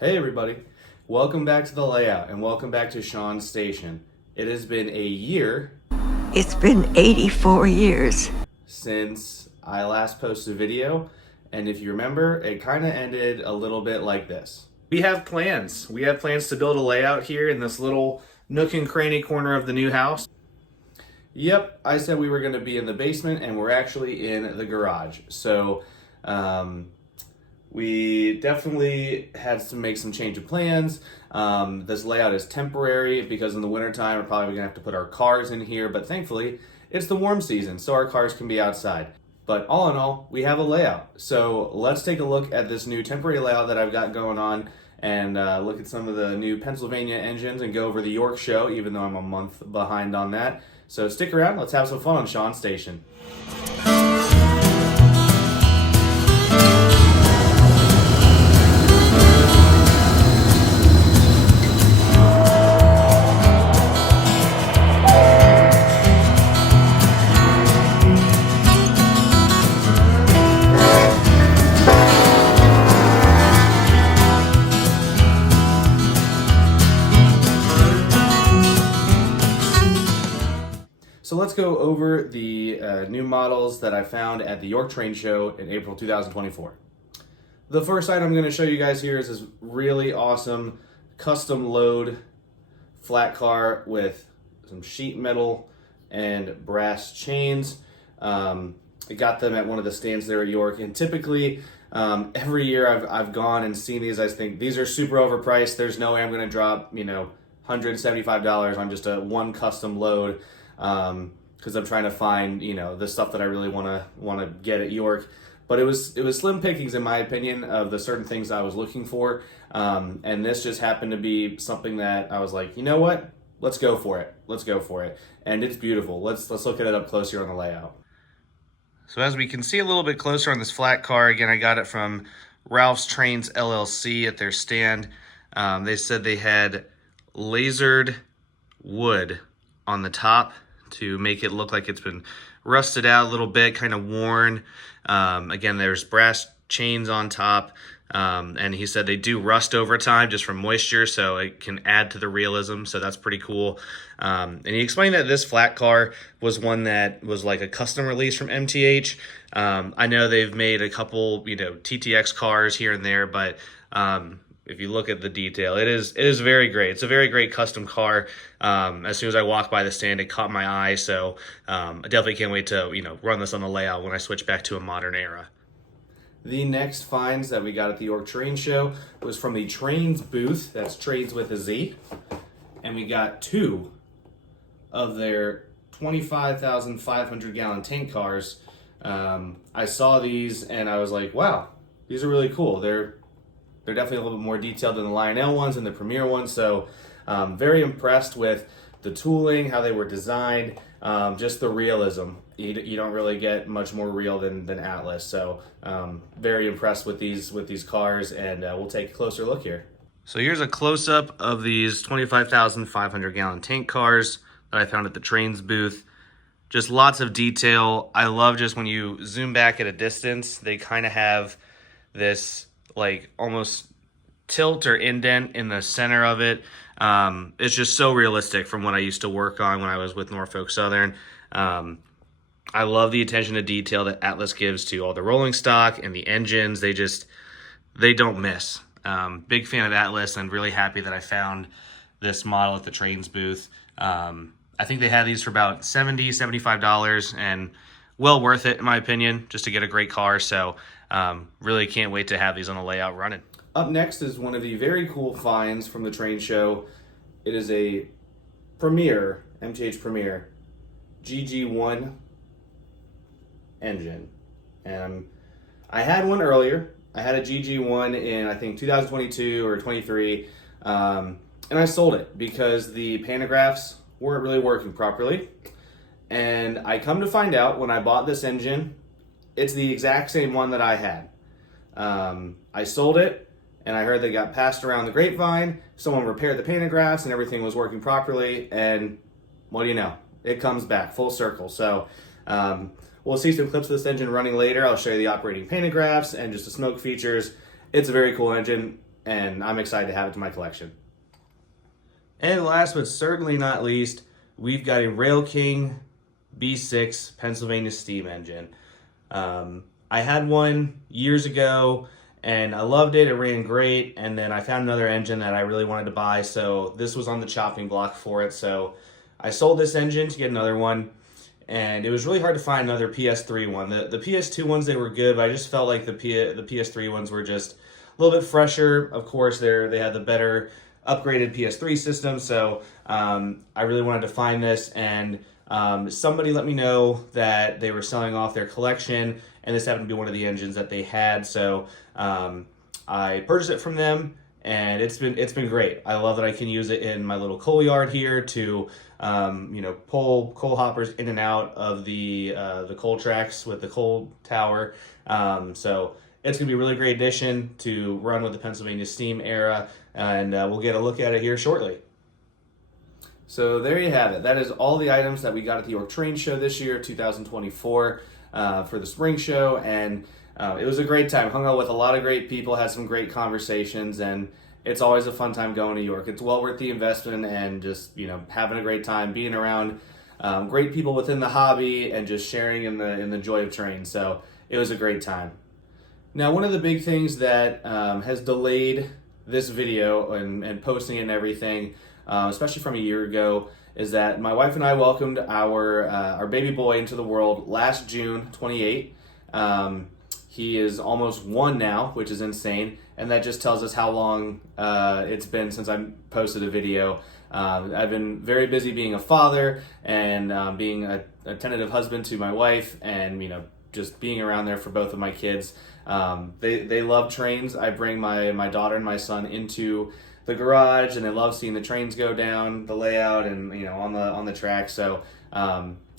Hey everybody, welcome back to the layout and welcome back to Sean's station. It has been a year It's been 84 years. since I last posted a video, and if you remember, it kind of ended a little bit like this. We have plans. We have plans to build a layout here in this little nook and cranny corner of the new house. Yep, I said we were going to be in the basement and we're actually in the garage. So, we definitely had to make some change of plans. This layout is temporary because in the wintertime we're probably gonna have to put our cars in here, but thankfully it's the warm season, so our cars can be outside. But all in all, we have a layout. So let's take a look at this new temporary layout that I've got going on and look at some of the new Pennsylvania engines and go over the York show, even though I'm a month behind on that. So stick around, let's have some fun on Sean's station. So let's go over the new models that I found at the York Train Show in April 2024. The first item I'm going to show you guys here is this really awesome custom load flat car with some sheet metal and brass chains. I got them at one of the stands there at York, and typically every year I've gone and seen these. I think these are super overpriced. There's no way I'm going to drop $175 on just a one custom load. Because I'm trying to find the stuff that I really want to get at York, but it was slim pickings in my opinion of the certain things I was looking for, and this just happened to be something that I was like, you know what, let's go for it, and it's beautiful. Let's look at it up close here on the layout. So as we can see a little bit closer on this flat car, again I got it from Ralph's Trains LLC at their stand. They said they had lasered wood on the top to make it look like it's been rusted out a little bit, kind of worn. Again, there's brass chains on top, and he said they do rust over time just from moisture, so it can add to the realism, so that's pretty cool. And he explained that this flat car was one that was like a custom release from MTH. I know they've made a couple, TTX cars here and there, but if you look at the detail, it is very great. It's a very great custom car. As soon as I walked by the stand, it caught my eye. So I definitely can't wait to run this on the layout when I switch back to a modern era. The next finds that we got at the York Train Show was from the Trains booth. That's Trades with a Z, and we got two of their 25,500 gallon tank cars. I saw these and I was like, wow, these are really cool. They're definitely a little bit more detailed than the Lionel ones and the Premier ones, so very impressed with the tooling, how they were designed, just the realism. You don't really get much more real than Atlas, so very impressed with these cars, and we'll take a closer look here. So here's a close-up of these 25,500 gallon tank cars that I found at the Trains booth. Just lots of detail. I love just when you zoom back at a distance, they kind of have this like almost tilt or indent in the center of it. It's just so realistic from what I used to work on when I was with Norfolk Southern. I love the attention to detail that Atlas gives to all the rolling stock and the engines. They don't miss. Big fan of Atlas, and really happy that I found this model at the Trains booth. I think they had these for about $70, $75, and well worth it in my opinion, just to get a great car. So really can't wait to have these on the layout running. Up next is one of the very cool finds from the train show. It is a Premier, MTH Premier GG1 engine. And I had one earlier. I had a GG1 in I think 2022 or 23, and I sold it because the pantographs weren't really working properly. And I come to find out when I bought this engine, it's the exact same one that I had. I sold it, and I heard they got passed around the grapevine. Someone repaired the pantographs, and everything was working properly. And what do you know? It comes back full circle. So we'll see some clips of this engine running later. I'll show you the operating pantographs and just the smoke features. It's a very cool engine. and I'm excited to have it to my collection. And last but certainly not least, we've got a RailKing B6 Pennsylvania steam engine. I had one years ago and I loved it. It ran great. And then I found another engine that I really wanted to buy. So this was on the chopping block for it. So I sold this engine to get another one. And it was really hard to find another PS3 one. The PS2 ones, they were good, but I just felt like the PS3 ones were just a little bit fresher. Of course, they had the better upgraded PS3 system. So I really wanted to find this, and somebody let me know that they were selling off their collection, and this happened to be one of the engines that they had. So I purchased it from them, and it's been great. I love that I can use it in my little coal yard here to pull coal hoppers in and out of the coal tracks with the coal tower. So it's gonna be a really great addition to run with the Pennsylvania steam era, and we'll get a look at it here shortly. So there you have it. That is all the items that we got at the York Train Show this year, 2024, for the spring show, and it was a great time. Hung out with a lot of great people, had some great conversations, and it's always a fun time going to York. It's well worth the investment, and just having a great time, being around great people within the hobby, and just sharing in the joy of trains. So it was a great time. Now, one of the big things that has delayed this video and posting it and everything, especially from a year ago, is that my wife and I welcomed our baby boy into the world last June 28. He is almost 1 now, which is insane, and that just tells us how long it's been since I posted a video. I've been very busy being a father and being a tentative husband to my wife, and just being around there for both of my kids. They love trains. I bring my daughter and my son into the garage, and they love seeing the trains go down, the layout, and on the track. So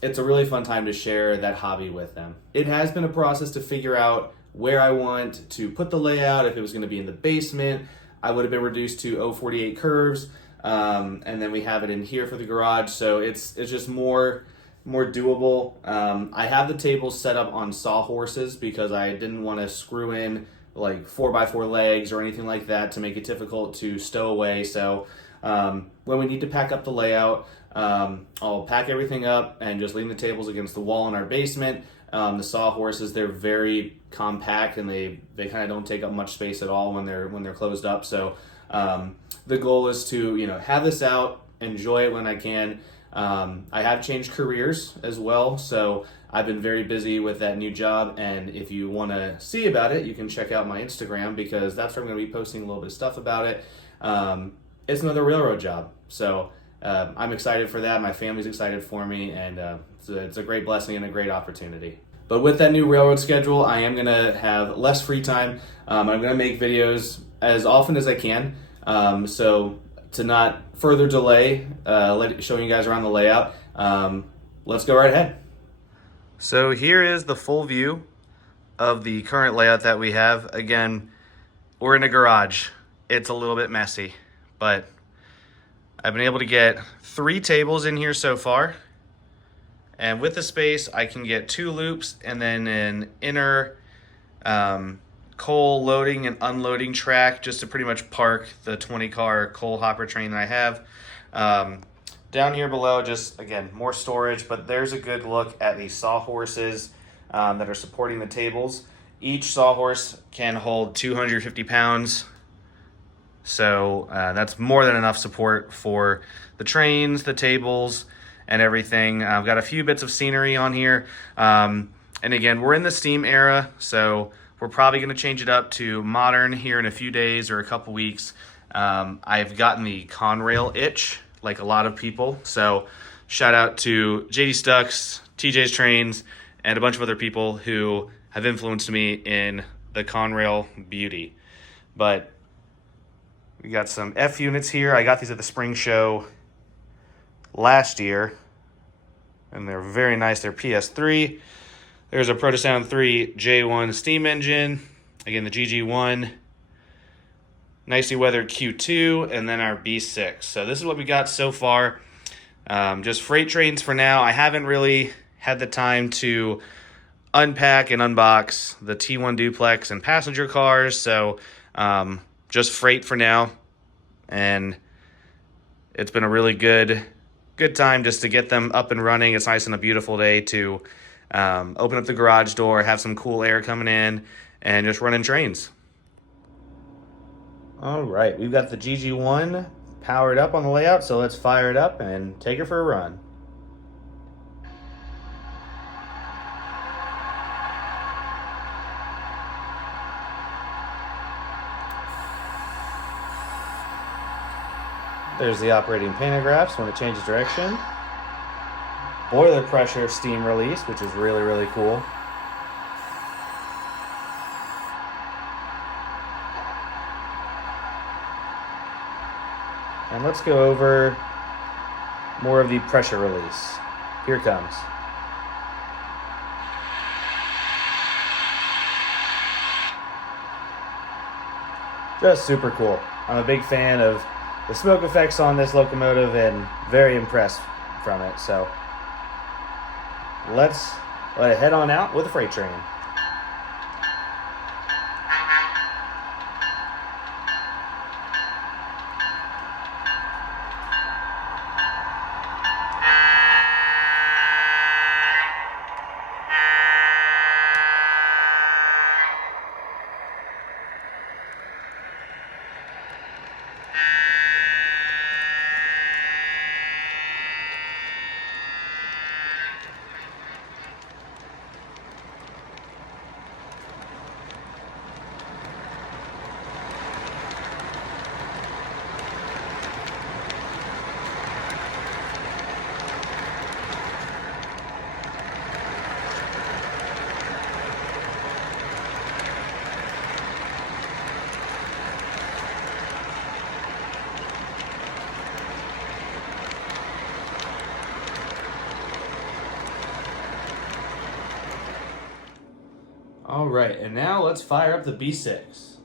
it's a really fun time to share that hobby with them. It has been a process to figure out where I want to put the layout. If it was going to be in the basement, I would have been reduced to 048 curves, and then we have it in here for the garage. So it's just more doable. I have the tables set up on sawhorses because I didn't want to screw in like 4x4 legs or anything like that to make it difficult to stow away. So when we need to pack up the layout, I'll pack everything up and just lean the tables against the wall in our basement. The sawhorses, they're very compact, and they kind of don't take up much space at all when they're closed up. So the goal is to have this out, enjoy it when I can. I have changed careers as well, so I've been very busy with that new job, and if you want to see about it, you can check out my Instagram, because that's where I'm going to be posting a little bit of stuff about it. It's another railroad job, so I'm excited for that. My family's excited for me, and it's a great blessing and a great opportunity. But with that new railroad schedule, I am going to have less free time. I'm going to make videos as often as I can, so to not further delay showing you guys around the layout, let's go right ahead. So here is the full view of the current layout that we have. Again, we're in a garage. It's a little bit messy, but I've been able to get 3 tables in here so far. And with the space, I can get 2 loops and then an inner coal loading and unloading track just to pretty much park the 20-car coal hopper train that I have. Down here below, just again, more storage, but there's a good look at the sawhorses that are supporting the tables. Each sawhorse can hold 250 pounds, so that's more than enough support for the trains, the tables, and everything. I've got a few bits of scenery on here, and again, we're in the steam era, so we're probably going to change it up to modern here in a few days or a couple weeks. I've gotten the Conrail itch, like a lot of people. So shout out to JD Stucks, TJ's Trains, and a bunch of other people who have influenced me in the Conrail beauty. But we got some F units here. I got these at the spring show last year, and they're very nice. They're PS3. There's a Protosound 3 J1 steam engine. Again, the GG1. Nicely weathered Q2, and then our B6. So this is what we got so far. Just freight trains for now. I haven't really had the time to unpack and unbox the T1 duplex and passenger cars. So just freight for now, and it's been a really good time just to get them up and running. It's nice on a beautiful day to open up the garage door, have some cool air coming in, and just running trains. All right, we've got the GG1 powered up on the layout, so let's fire it up and take her for a run. There's the operating pantographs when it changes direction. Boiler pressure steam release, which is really, really cool. And let's go over more of the pressure release. Here it comes. Just super cool. I'm a big fan of the smoke effects on this locomotive and very impressed from it. So let's let it head on out with a freight train. All right, and now let's fire up the B6.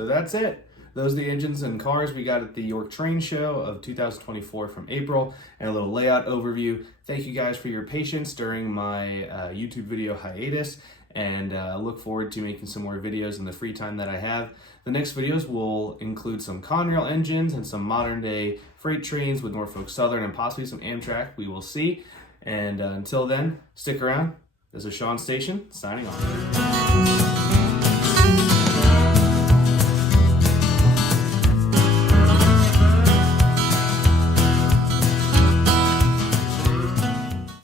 So that's it. Those are the engines and cars we got at the York Train Show of 2024 from April, and a little layout overview. Thank you guys for your patience during my YouTube video hiatus, and look forward to making some more videos in the free time that I have. The next videos will include some Conrail engines and some modern day freight trains with Norfolk Southern and possibly some Amtrak. We will see. And until then, stick around. This is Sean Station signing off.